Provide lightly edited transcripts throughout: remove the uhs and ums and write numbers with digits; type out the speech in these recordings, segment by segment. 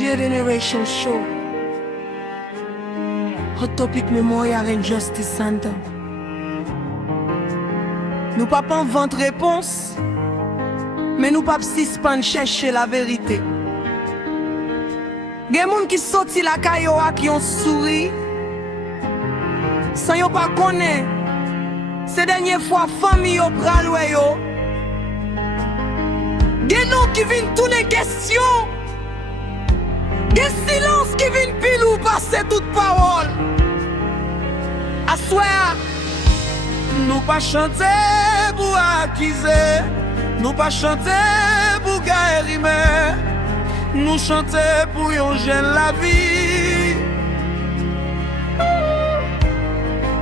Media Generation Show. Hot Topic Memorial and Justice Center. Nous pas inventer réponse, mais nous pas suspendre chercher la vérité. Gen moun qui sorti la caillou qui ont souri, sans yo pas connaît. Ces dernières fois famille yo pralwe yo. Gen nou qui vinn tourner question. Gen silence qui vinn pile ou passer toute parole. Assoir, nous pas chanter pour acquiser, nous pas chanter pour guérir, nous chanter pour yon jeune la vie,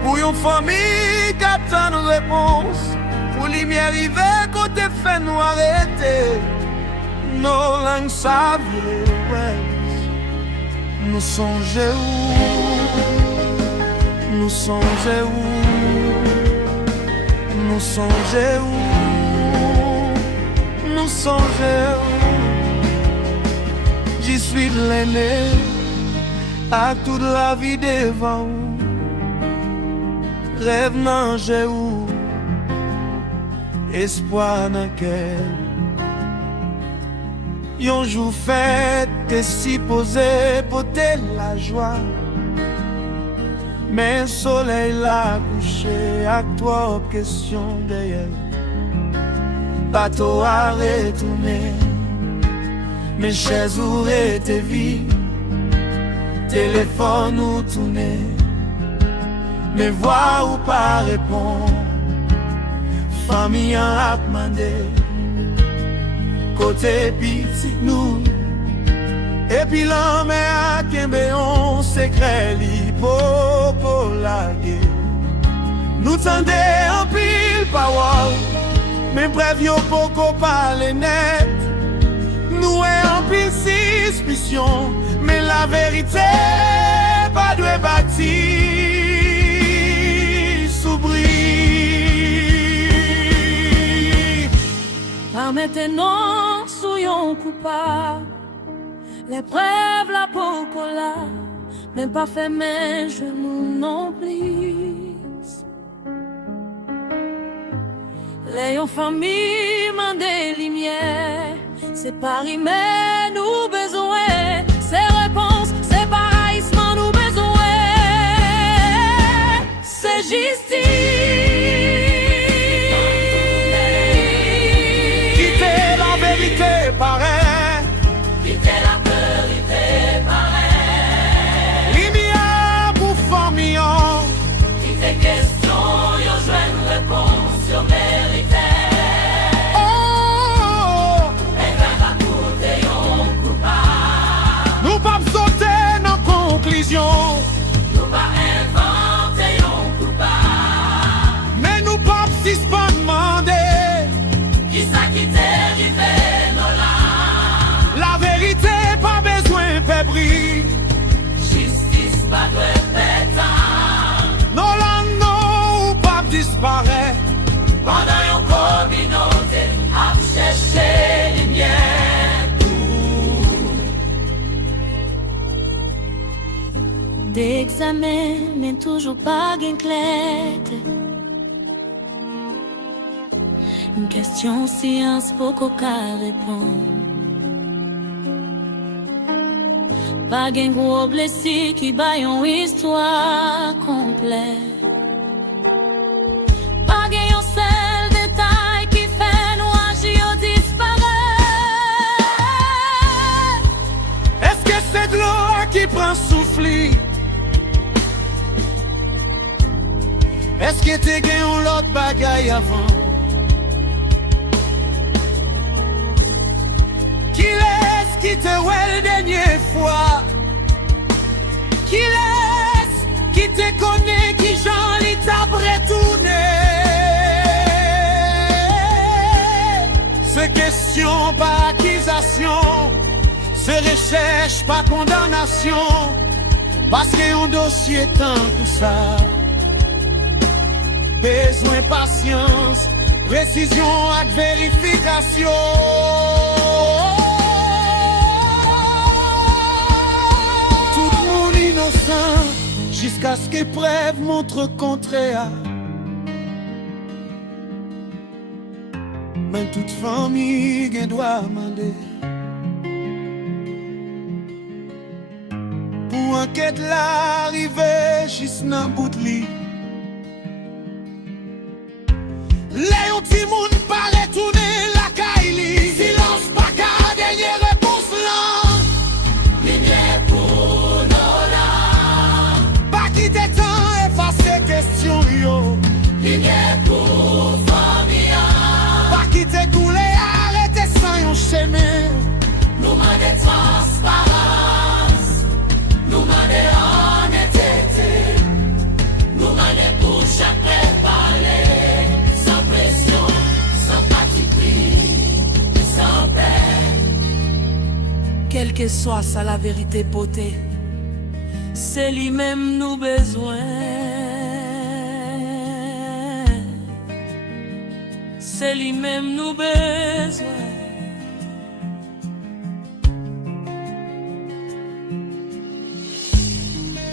pour yon famille qui attend une réponse, pour lumière arriver côté fait nous arrêter, nos langues savent, nous songeons où, nous songeons où, nous songeons où, nous songeons où. J'y suis l'aîné, à toute la vie devant où, rêve nan j'ai où, espoir nan quel. Yon jour fête, t'es si posé, poter la joie. Mais soleil l'a couché, à toi question derrière. Bateau a retourné, mes chaises auraient été vides, téléphone ou tourné, mes voix ou pas répondre, famille a demandé, côté petit nous. Et puis l'homme a kembe on secret li pour laguer. Nous tendez en pile parole, mais bref yo poko parler net. Nous est en pile suspicion, mais la vérité pas de bâti s'oublie. Pas maintenant soyons coupables. Les preuves la pocola, même pas fait mes genoux non plus. Les familles m'en des lumières, c'est Paris mais nous besoin, c'est réponses, c'est paraissement nous besoin, c'est justice. Quitter la vérité pareil. Nous pas inventer un coupable, mais nous pas pas demander qui ça qui t'est arrivé nos là. La vérité pas besoin de bris. Justice pas de pétard. Nos langues non pas disparaître. Pendant une communauté à chercher les miens. D'examen, mais toujours pas gain clair. Une question science pour qu'aucun répond. Pas gain gros blessé qui baille une histoire complète. Pas gain un seul détail qui fait nous agir disparaître. Est-ce que c'est de l'eau qui prend souffle? Est-ce que t'es gagné l'autre bagaille avant? Qui laisse qui te ouais la dernière fois? Qui laisse qui te connaît, qui j'en lit après tourner? C'est question pas accusation, c'est recherche pas condamnation, parce que un dossier tant pour ça. Besoin patience, précision et vérification. jusqu'à ce que preuve montre contraire. Mais toute famille doit demander pour enquête l'arrivée juste dans bout de lit. Léon Timoun paraît tourner la Kaili. Silence pas qu'à dernière réponse là. Lumière pour nos larmes. Pas quitter temps effacer question yo. Lumière pour famille. Pas quitter couler arrêter sans yon chemin. Nous mandons transparence. Nous mandons honnêteté. Nous mandons pour chaque préparé. Quelle que soit ça la vérité potée, c'est lui-même nous besoin. C'est lui-même nous besoin.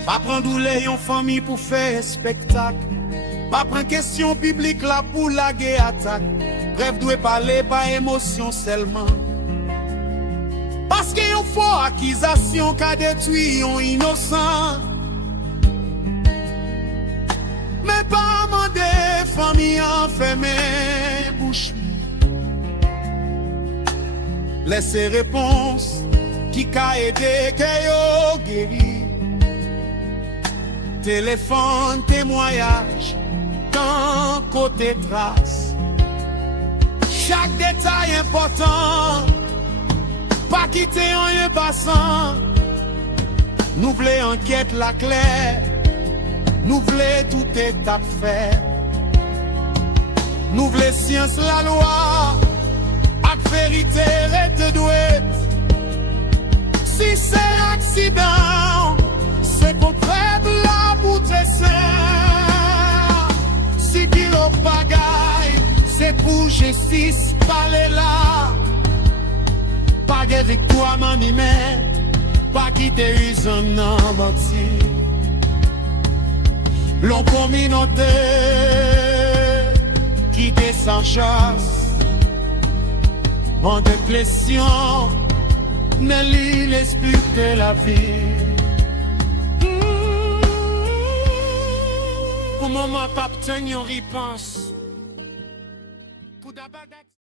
Pas prendre les famille pour faire spectacle. Pas prendre question biblique là pour la guerre attaque. Bref, doit parler par émotion seulement. Parce qu'il y a une fausse accusation qui a détruit un innocent. Mais pas demander famille enfermée bouche. Laissez réponse qui a aidé que yo guéri. Téléphone, témoignage, tant côté trace. Chaque détail important. Pas quitter un passant. Nous voulons enquête la claire. Nous voulons tout étape faire. Nous voulons science la loi. Avec vérité et de douette. Si c'est accident, c'est pour prendre la bouteille sain. Si kilo bagaille, c'est pour justice parler là. Pas de victoire m'animait, pas quitter raison non bâti. L'on communauté qui descend chasse. En dépression, mais l'île explique la vie. Pour moment, pas obtenir une réponse. Pour d'abord